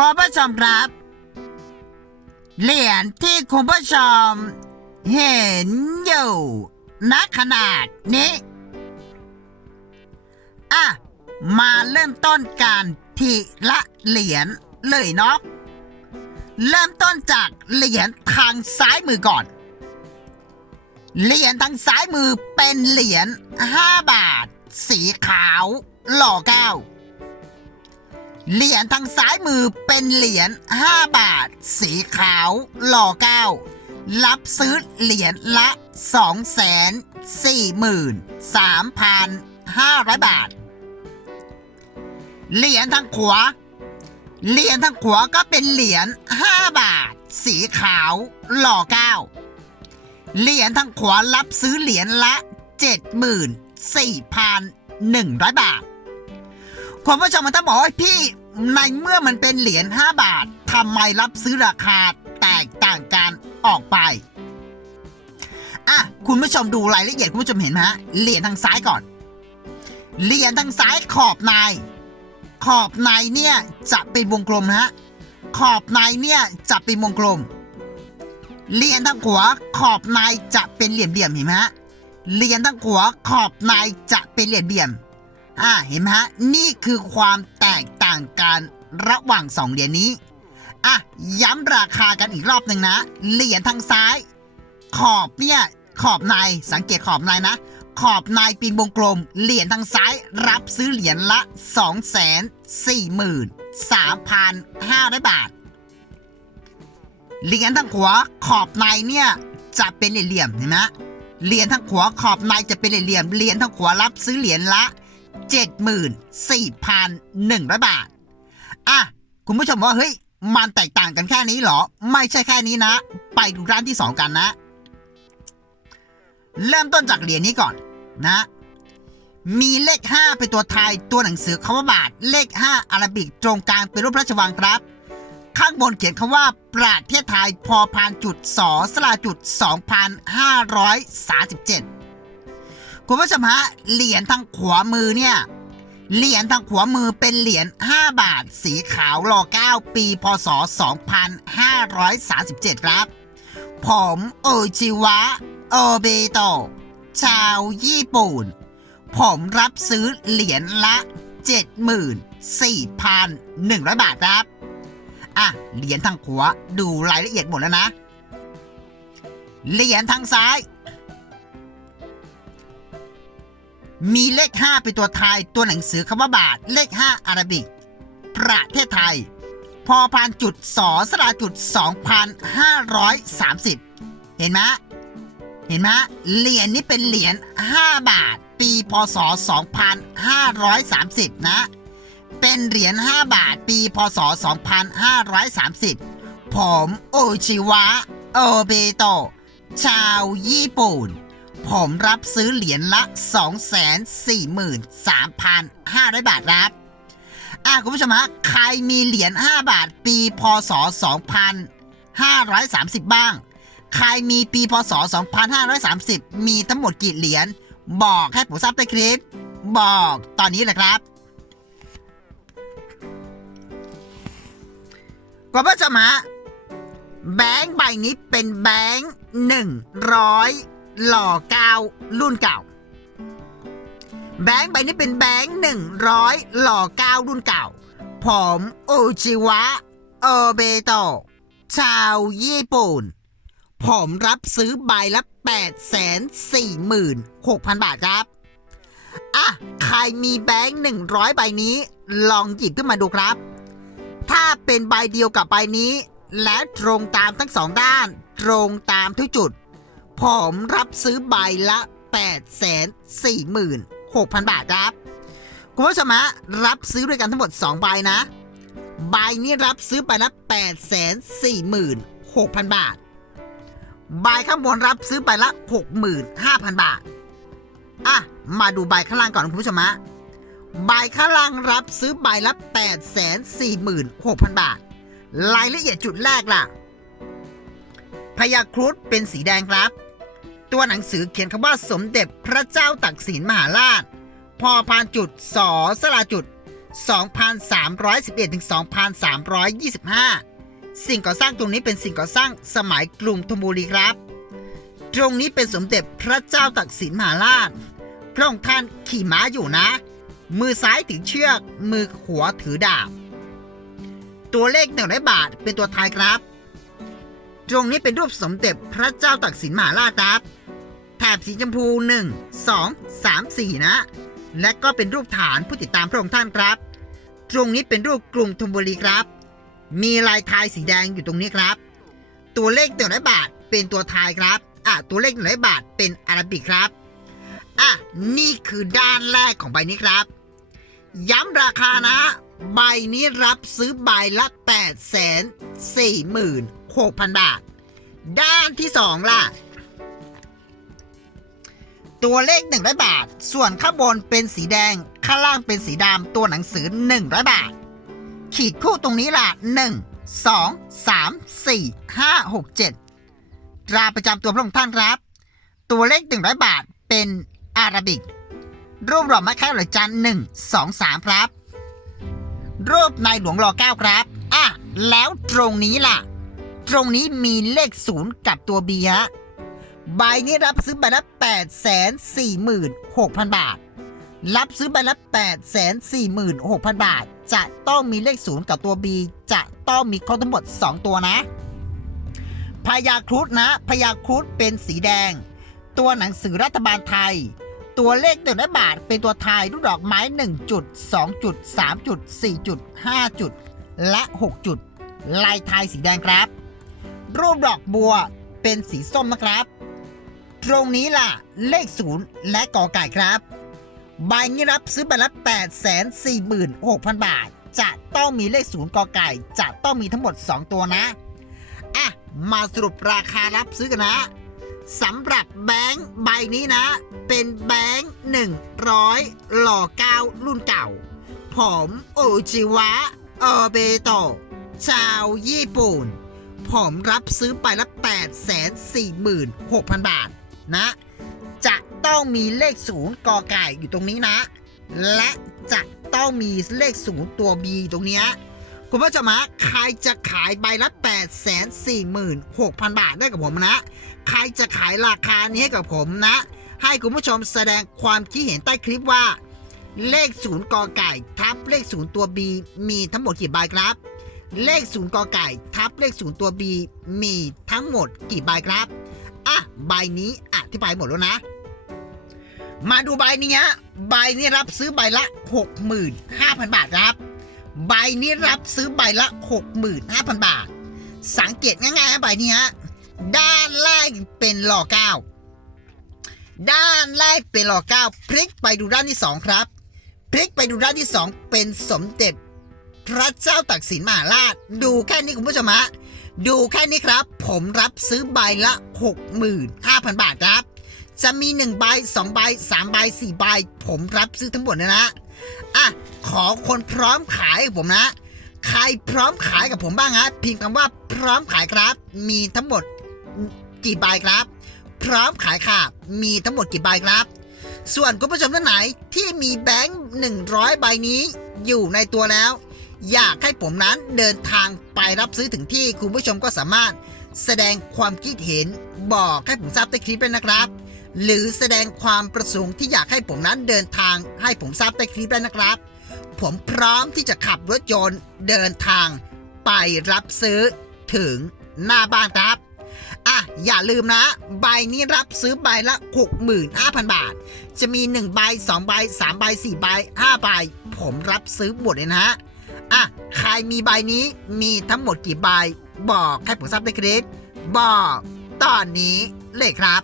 คุณผู้ชมครับ เหรียญที่คุณผู้ชม เห็นอยู่ณขนาดนี้อะมาเริ่มต้นกันทีละเหรียญเลยเนาะเริ่มต้นจากเหรียญทางซ้ายมือก่อน เหรียญทางซ้ายมือเป็นเหรียญ5บาท สีขาวหล่อเก้า เหรียญทางซ้ายมือเป็นเหรียญ5บาท สีขาวหล่อเก้ารับซื้อเหรียญละ 243,500 บาท เหรียญทางขวา เหรียญทางขวาก็เป็นเหรียญ5บาท สีขาวหล่อเก้าเหรียญทางขวารับซื้อเหรียญละ 74,100 บาทคุณผู้ชมมันต้องบอกว่าพี่ ในเมื่อมันเป็นเหรียญ 5 บาททำไมรับซื้อราคาแตกต่างกันออกไปอะคุณผู้ชมดูรายละเอียดคุณผู้ชมเห็นไหมฮะเหรียญทางซ้ายก่อน เหรียญทางซ้ายขอบใน ขอบในเนี่ยจะเป็นวงกลมนะฮะขอบในเนี่ยจะเป็นวงกลม เหรียญทางขวาขอบในจะเป็นเหลี่ยมเหลี่ยมเห็นไหมฮะเหรียญทางขวาขอบในจะเป็นเหลี่ยมเหลี่ยมอ่าเห็นไหมฮะนี่คือความ ตกต่างกันระหว่างสองเหรียญนี้ อะ ย้ำราคากันอีกรอบหนึ่งนะ เหรียญทางซ้าย ขอบเนี่ยขอบในสังเกตขอบในนะ ขอบในปีนวงกลม เหรียญทางซ้ายรับซื้อเหรียญละ 243,500 บาท เหรียญทางขวาขอบในเนี่ยจะเป็นเหลี่ยมเห็นไหมเหรียญทางขวาขอบในจะเป็นเหลี่ยม เหรียญทางขวารับซื้อเหรียญละ 74,100 บาท อะ คุณผู้ชมว่า เฮ้ย มันแตกต่างกันแค่นี้เหรอ ไม่ใช่แค่นี้นะ ไปดูร้านที่ 2 กันนะ เริ่มต้นจากเหรียญนี้ก่อนนะ มีเลข 5 เป็นตัวไทย ตัวหนังสือคำว่าบาท เลข 5 อาราบิกตรงกลางเป็นรูปพระราชวังครับ ข้างบนเขียนคำว่า ประเทศไทยพอพานจุดสอสลาจุด 2,537 คุณผู้ชมฮะเหรียญทางขวามือเนี่ยเหรียญทางขวามือเป็นเหรียญ 5 บาท สีขาวรอ9ปีพศ 2537 ครับ ผมโอจิวะ โอเบโตชาวญี่ปุ่น ผมรับซื้อเหรียญละ 74,100 บาทครับ อะ เหรียญทางขวาดูรายละเอียดหมดแล้วนะ เหรียญทางซ้าย มีเลข 5 เป็นตัวไทยตัวหนังสือคำว่าบาท เลข 5 อาราบิก ประเทศไทย พอพานจุดสอสราจุด 2,530 เห็นไหมเห็นไหมเหรียญนี้เป็นเหรียญ5บาท ปีพศ 2530 นะ เป็นเหรียญ5บาท ปีพศ 2530 ผมโอชิวะ โอเบโต ชาวญี่ปุ่น ผมรับซื้อเหรียญละ 243,500 บาทครับ อะคุณผู้ชมฮะ ใครมีเหรียญ 5 บาท ปีพศ 2530 บ้าง ใครมีปีพศ 2530 มีทั้งหมดกี่เหรียญ บอกให้ผมทราบใต้คลิป บอกตอนนี้เลยครับคุณผู้ชมฮะแบงค์ใบนี้เป็นแบงค์หนึ่งร้อย หล่อเก้ารุ่นเก่า แบงค์ใบนี้เป็นแบงค์หนึ่งร้อยหล่อเก้ารุ่นเก่า ผมโอจิวะโอเบโตะชาวญี่ปุ่น ผมรับซื้อใบละ8 4 6 0 0 0 บาทครับ อะ ใครมีแบงค์100 ใบนี้ ลองหยิบขึ้นมาดูครับ ถ้าเป็นใบเดียวกับใบนี้ และตรงตามทั้งสองด้าน ตรงตามทุกจุด ผมรับซื้อใบละ 8 4 6 0 0 0 บาทครับ คุณผู้ชมฮะรับซื้อด้วยกันทั้งหมด 2 ใบนะ ใบนี้รับซื้อใบละ 8 4 6 0 0 0 บาท ใบข้างบนรับซื้อใบละ 65,000 บาท อะ มาดูใบข้างล่างก่อนคุณผู้ชมฮะใบข้างล่างรับซื้อใบละ 846,000 บาท รายละเอียดจุดแรกล่ะพญาครุฑเป็นสีแดงครับ ตัวหนังสือเขียนคำว่าสมเด็จพระเจ้าตักสินมหาราช พอพานจุดสอสลาจุด 2311ถึง2325 สิ่งก่อสร้างตรงนี้เป็นสิ่งก่อสร้างสมัยกรุงธนบุรีครับ ตรงนี้เป็นสมเด็จพระเจ้าตักสินมหาราช พระองค์ท่านขี่ม้าอยู่นะ มือซ้ายถือเชือก มือขวาถือดาบ ตัวเลขหนึ่งร้อยบาทเป็นตัวทายครับตรงนี้เป็นรูปสมเด็จพระเจ้าตักสินมหาราชครับ แถบสีชมพู 1 2 3 4 นะ และก็เป็นรูปฐานผู้ติดตามพระองค์ท่านครับ ตรงนี้เป็นรูปกรุงธนบุรีครับ มีลายทายสีแดงอยู่ตรงนี้ครับ ตัวเลขหนึ่งร้อยบาทเป็นตัวทายครับอะตัวเลขหนึ่งร้อยบาทเป็นอาราบิกครับอะนี่คือด้านแรกของใบนี้ครับ ย้ำราคานะ ใบนี้รับซื้อใบละ8 4 6 0 0 0 บาท ด้านที่ 2 ล่ะ ตัวเลข 100 บาท ส่วนข้างบนเป็นสีแดง ข้างล่างเป็นสีดำตัวหนังสือ 100 บาท ขีดคู่ตรงนี้ล่ะ 1 2 3 4 5 6 7ตราประจำตัวพระองค์ท่านครับ ตัวเลข 100 บาทเป็นอาราบิก รูปหล่อไม้แค่หรือจันหนึ่งสองสามครับ รูปในหลวงรอเก้าครับ อะ แล้วตรงนี้ล่ะ ตรงนี้มีเลขศูนย์กับตัวบีฮะ ใบนี้รับซื้อใบละแปดแสนสี่หมื่นหกพันบาท รับซื้อใบละแปดแสนสี่หมื่นหกพันบาท จะต้องมีเลขศูนย์กับตัว B จะต้องมีครบทั้งหมด 2 ตัวนะพญาครุฑนะพญาครุฑเป็นสีแดง ตัวหนังสือรัฐบาลไทย ตัวเลขหนึ่งร้อยบาท เป็นตัวไทยรูปดอกไม้ 1 จุด 2 จุด 3 จุด 4 จุด 5 จุด และ 6 จุด ลายไทยสีแดงครับ รูปดอกบัวเป็นสีส้มนะครับ ตรงนี้ล่ะ เลขศูนย์และกอไก่ครับใบนี้รับซื้อใบละ8 4 6 0 0 0 บาท จะต้องมีเลขศูนย์กอไก่ จะต้องมีทั้งหมด 2 ตัวนะอะมาสรุปราคารับซื้อกันนะสำหรับแบงค์ใบนี้นะ เป็นแบงค์100 หล่อเก้ารุ่นเก่า ผมโอจิวะเอเบโตชาวญี่ปุ่น ผมรับซื้อไปละ8 4 6 0 0 0 บาท นะ จะต้องมีเลขศูนย์กอไก่อยู่ตรงนี้นะ และจะต้องมีเลขศูนย์ตัว B ตรงนี้คุณผู้ชมใครจะขายใบละ 8 4 6 0 0 0 บาทได้กับผมนะ ใครจะขายราคานี้ให้กับผมนะ ให้คุณผู้ชมแสดงความคิดเห็นใต้คลิปว่า เลขศูนย์กอไก่ ทับเลขศูนย์ตัว B มีทั้งหมดกี่ใบครับ เลขศูนย์กอไก่ ทับเลขศูนย์ตัว B มีทั้งหมดกี่ใบครับ อะ ใบนี้ ธิบายหมดแล้วนะ มาดูใบนี้ฮะใบนี้รับซื้อใบละ 65,000 บาทครับ ใบนี้รับซื้อใบละ 65,000 บาท สังเกตง่ายๆใบนี้ฮะด้านแรกเป็นหล่อเก้าด้านแรกเป็นหล่อเก้าพลิกไปดูด้านที่สองครับ พลิกไปดูด้านที่สองเป็นสมเด็จพระเจ้าตักสินมหาราช ดูแค่นี้คุณผู้ชมฮะ ดูแค่นี้ครับ ผมรับซื้อใบละ 65,000 บาทครับ จะมี 1 ใบ 2 ใบ 3 ใบ 4 ใบ ผมรับซื้อทั้งหมดเลยนะอะ ขอคนพร้อมขายกับผมนะ ใครพร้อมขายกับผมบ้างฮะพิมพ์คำว่าพร้อมขายครับ มีทั้งหมดกี่ใบครับ พร้อมขายค่ะ มีทั้งหมดกี่ใบครับ ส่วนคุณผู้ชมท่านไหนที่มีแบงค์100 ใบนี้อยู่ในตัวแล้ว อยากให้ผมนั้นเดินทางไปรับซื้อถึงที่คุณผู้ชมก็สามารถแสดงความคิดเห็นบอกให้ผมทราบใต้คลิปด้วยนะครับ หรือแสดงความประสงค์ที่อยากให้ผมนั้นเดินทางให้ผมทราบใต้คลิปด้วยนะครับ ผมพร้อมที่จะขับรถยนต์เดินทางไปรับซื้อถึงหน้าบ้านครับอะอย่าลืมนะ ใบนี้รับซื้อใบละ 65,000 บาท จะมี 1 ใบ 2 ใบ 3 ใบ 4 ใบ 5 ใบ ผมรับซื้อหมดเลยนะฮะ อะ ใครมีใบนี้มีทั้งหมดกี่ใบ บอกให้ผมทราบได้ครับบอกตอนนี้เลยครับ